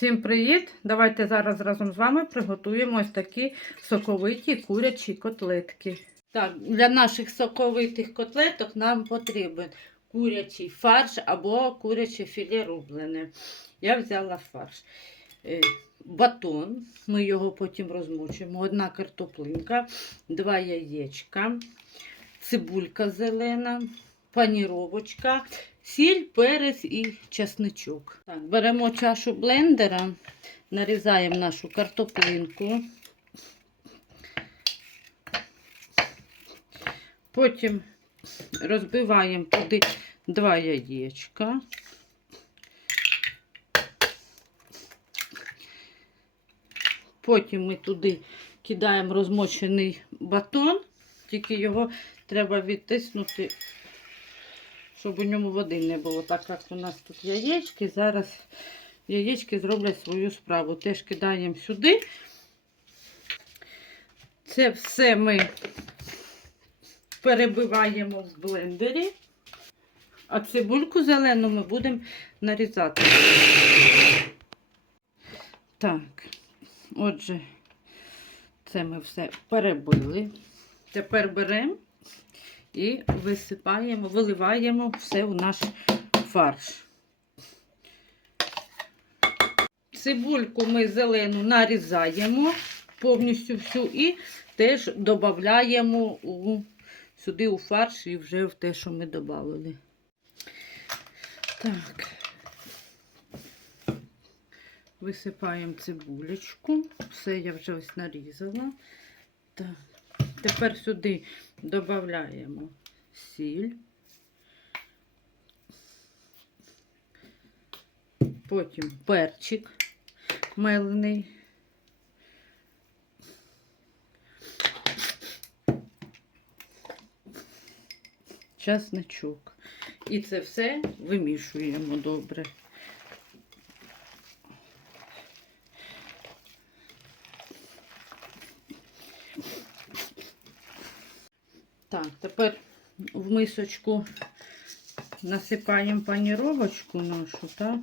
Всім привіт! Давайте зараз разом з вами приготуємо ось такі соковиті курячі котлетки. Так, для наших соковитих котлеток нам потрібен курячий фарш або куряче філе рублене. Я взяла фарш. Е, Батон, ми його потім розмочимо. Одна картоплинка, два яєчка, цибулька зелена, паніровочка, сіль, перець і чесничок. Так, беремо чашу блендера, нарізаємо нашу картоплинку. Потім розбиваємо туди два яєчка. Потім ми туди кидаємо розмочений батон, тільки його треба відтиснути, щоб у ньому води не було. Так як у нас тут яєчки, зараз яєчки зроблять свою справу. Теж кидаємо сюди. Це все ми перебиваємо в блендері, а цибульку зелену ми будемо нарізати. Так, отже, це ми все перебили. Тепер беремо і висипаємо, виливаємо все в наш фарш. Цибульку ми зелену нарізаємо повністю всю і теж додаємо сюди у фарш і вже в те, що ми додали. Так. Висипаємо цибулечку. Все я вже ось нарізала. Так. Тепер сюди додаємо сіль. Потім перчик мелений. Часничок. І це все вимішуємо добре. Так, тепер в мисочку насипаємо паніровочку нашу, так?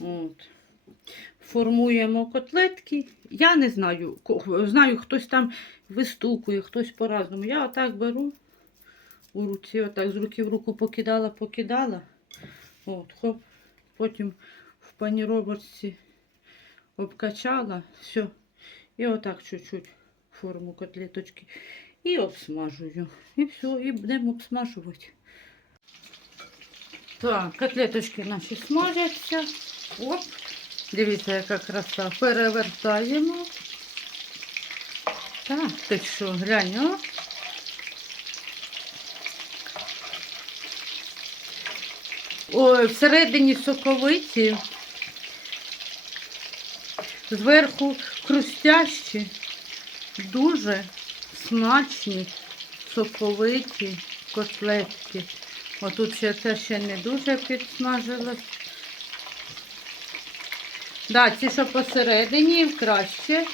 От. Формуємо котлетки. Я не знаю, знаю, хтось там вистукує, хтось по-разному. Я отак беру у руці, отак з руки в руку покидала, покидала. От, хоп, потім в паніровочці обкачала, все. І отак чуть-чуть форму котлеточки. І обсмажую. І все, і будемо обсмажувати. Так, котлеточки наші смажаться. Оп. Дивіться, яка краса. Перевертаємо. Так, ти що, глянь, о. Ой, всередині соковиті. Зверху хрустящі. Дуже смачні, соковиті котлетки. Отут ще це ще не дуже підсмажилось. Да, ці, що посередині, краще,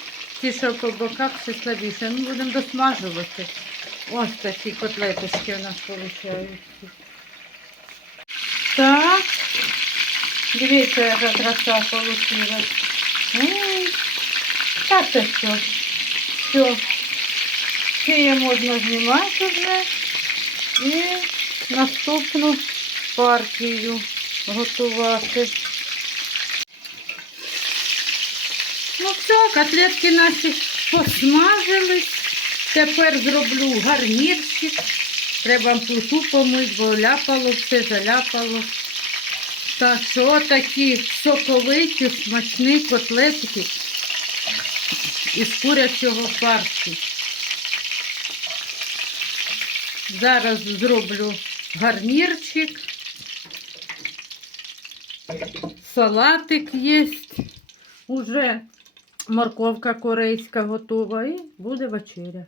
ті, що по боках, ще слабіше. Ми будемо досмажувати. Ось такі котлеточки у нас виходять. Так. Дивіться, яка краса вийшла. Так це що? Все. Ще можна знімати вже. І наступну партію готувати. Ну все, котлетки наші посмажились. Тепер зроблю гарнірчик. Треба плиту помити, бо ляпало, все заляпало. Так що такі соковиті, смачні котлетки із курячого фаршу. Зараз зроблю гарнірчик. Салатик є. Уже морковка корейська готова і буде вечеря.